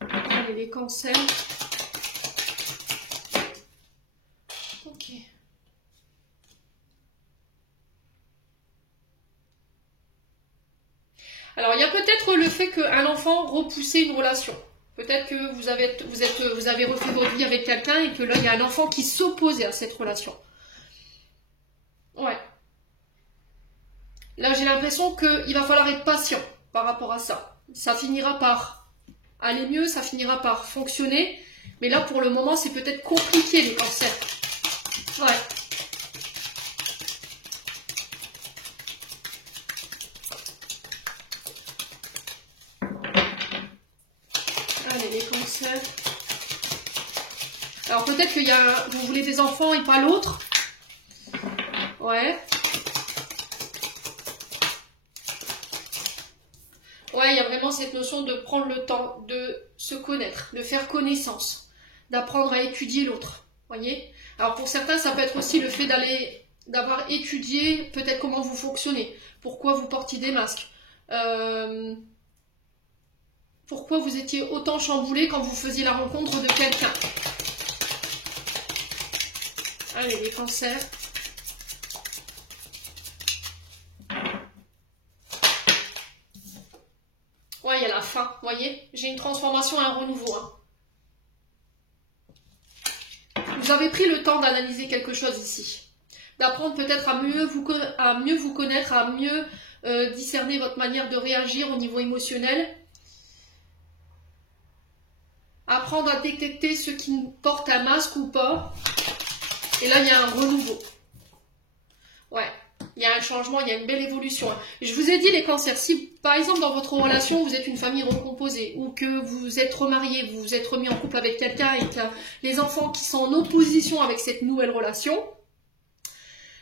Allez, les cancers. Ok. Alors, il y a peut-être le fait qu'un enfant repoussait une relation. Peut-être que vous avez refait votre vie avec quelqu'un et que là, il y a un enfant qui s'opposait à cette relation. Ouais. Là, j'ai l'impression qu'il va falloir être patient par rapport à ça. Ça finira par aller mieux, ça finira par fonctionner. Mais là, pour le moment, c'est peut-être compliqué, les cancers. Ouais. Allez, les cancers. Alors, peut-être qu'il y a vous voulez des enfants et pas l'autre. Ouais. Ouais, il y a vraiment cette notion de prendre le temps de se connaître, de faire connaissance, d'apprendre à étudier l'autre. Voyez? Alors pour certains, ça peut être aussi le fait d'avoir étudié peut-être comment vous fonctionnez, pourquoi vous portiez des masques, pourquoi vous étiez autant chamboulé quand vous faisiez la rencontre de quelqu'un. Allez, les cancers. Ouais, il y a la fin, voyez? J'ai une transformation et un renouveau. Hein. Vous avez pris le temps d'analyser quelque chose ici. D'apprendre peut-être à mieux vous connaître, à mieux discerner votre manière de réagir au niveau émotionnel. Apprendre à détecter ceux qui portent un masque ou pas. Et là, il y a un renouveau. Ouais. Il y a un changement, il y a une belle évolution. Je vous ai dit les cancers, si par exemple dans votre relation vous êtes une famille recomposée ou que vous êtes remarié, vous vous êtes remis en couple avec quelqu'un et que les enfants qui sont en opposition avec cette nouvelle relation,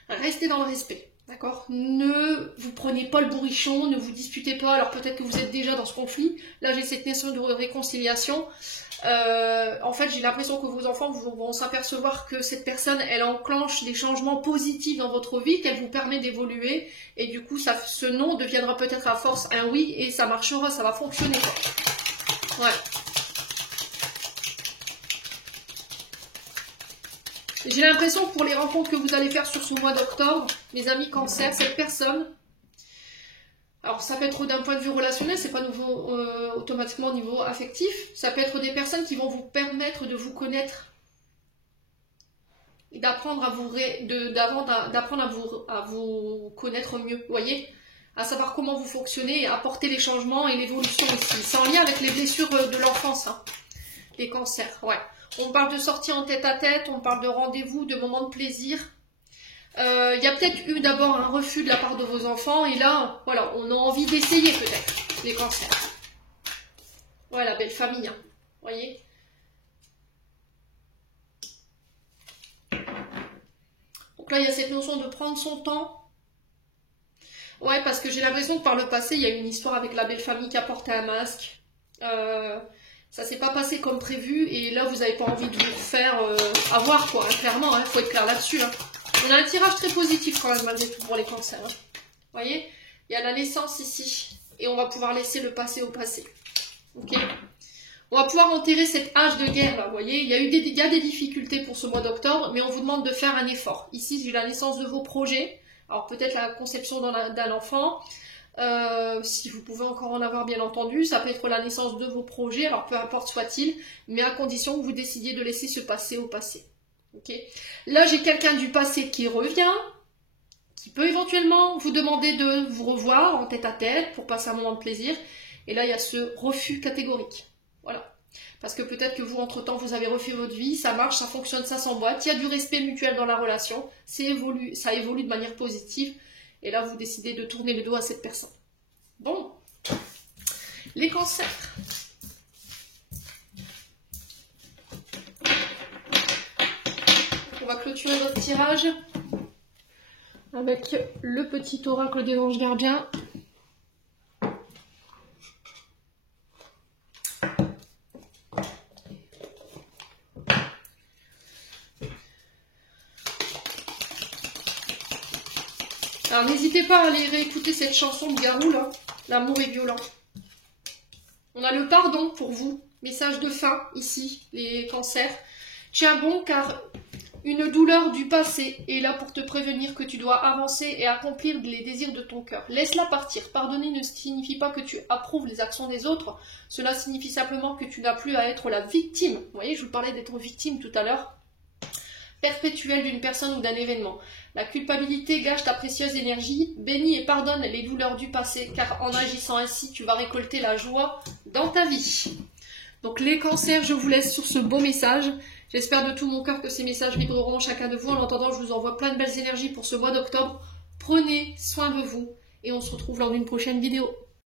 restez dans le respect, d'accord? Ne vous prenez pas le bourrichon, ne vous disputez pas, alors peut-être que vous êtes déjà dans ce conflit. Là j'ai cette notion de réconciliation. En fait, j'ai l'impression que vos enfants vont s'apercevoir que cette personne, elle enclenche des changements positifs dans votre vie, qu'elle vous permet d'évoluer, et du coup, ce non deviendra peut-être à force un oui, et ça marchera, ça va fonctionner. Ouais. J'ai l'impression que pour les rencontres que vous allez faire sur ce mois d'octobre, mes amis cancer, cette personne, alors ça peut être d'un point de vue relationnel, c'est pas automatiquement au niveau affectif, ça peut être des personnes qui vont vous permettre de vous connaître et d'apprendre à vous connaître mieux, vous voyez, à savoir comment vous fonctionnez et apporter les changements et l'évolution ici. C'est en lien avec les blessures de l'enfance, hein, les cancers, ouais. On parle de sortie en tête-à-tête, on parle de rendez-vous, de moments de plaisir. Il y a peut-être eu d'abord un refus de la part de vos enfants et là, voilà, on a envie d'essayer peut-être les cancers. Voilà, belle famille, hein, voyez. Donc là, il y a cette notion de prendre son temps. Ouais, parce que j'ai l'impression que par le passé, il y a eu une histoire avec la belle famille qui a porté un masque. Ça s'est pas passé comme prévu et là, vous n'avez pas envie de vous refaire avoir, quoi, hein, clairement, hein, faut être clair là-dessus, hein. On a un tirage très positif quand même malgré tout pour les cancers. Hein. Vous voyez, il y a la naissance ici. Et on va pouvoir laisser le passé au passé. Ok. On va pouvoir enterrer cette hache de guerre là. Vous voyez, il y a des difficultés pour ce mois d'octobre, mais on vous demande de faire un effort. Ici, j'ai la naissance de vos projets. Alors peut-être la conception d'un enfant. Si vous pouvez encore en avoir bien entendu. Ça peut être la naissance de vos projets. Alors peu importe soit-il. Mais à condition que vous décidiez de laisser ce passé au passé. Okay. Là, j'ai quelqu'un du passé qui revient, qui peut éventuellement vous demander de vous revoir en tête-à-tête pour passer un moment de plaisir. Et là, il y a ce refus catégorique. Voilà. Parce que peut-être que vous, entre-temps, vous avez refait votre vie, ça marche, ça fonctionne, ça s'emboîte. Il y a du respect mutuel dans la relation. Ça évolue de manière positive. Et là, vous décidez de tourner le dos à cette personne. Bon. Les cancers. On va clôturer votre tirage avec le petit oracle des anges gardiens. Alors n'hésitez pas à aller réécouter cette chanson de Garou, là, L'amour est violent. On a le pardon pour vous. Message de fin, ici, les cancers. Tiens bon, car une douleur du passé est là pour te prévenir que tu dois avancer et accomplir les désirs de ton cœur. Laisse-la partir. Pardonner ne signifie pas que tu approuves les actions des autres. Cela signifie simplement que tu n'as plus à être la victime. Vous voyez, je vous parlais d'être victime tout à l'heure. Perpétuelle d'une personne ou d'un événement. La culpabilité gâche ta précieuse énergie. Bénis et pardonne les douleurs du passé, car en agissant ainsi, tu vas récolter la joie dans ta vie. Donc les cancers, je vous laisse sur ce beau message. J'espère de tout mon cœur que ces messages vibreront chacun de vous. En attendant, je vous envoie plein de belles énergies pour ce mois d'octobre. Prenez soin de vous et on se retrouve lors d'une prochaine vidéo.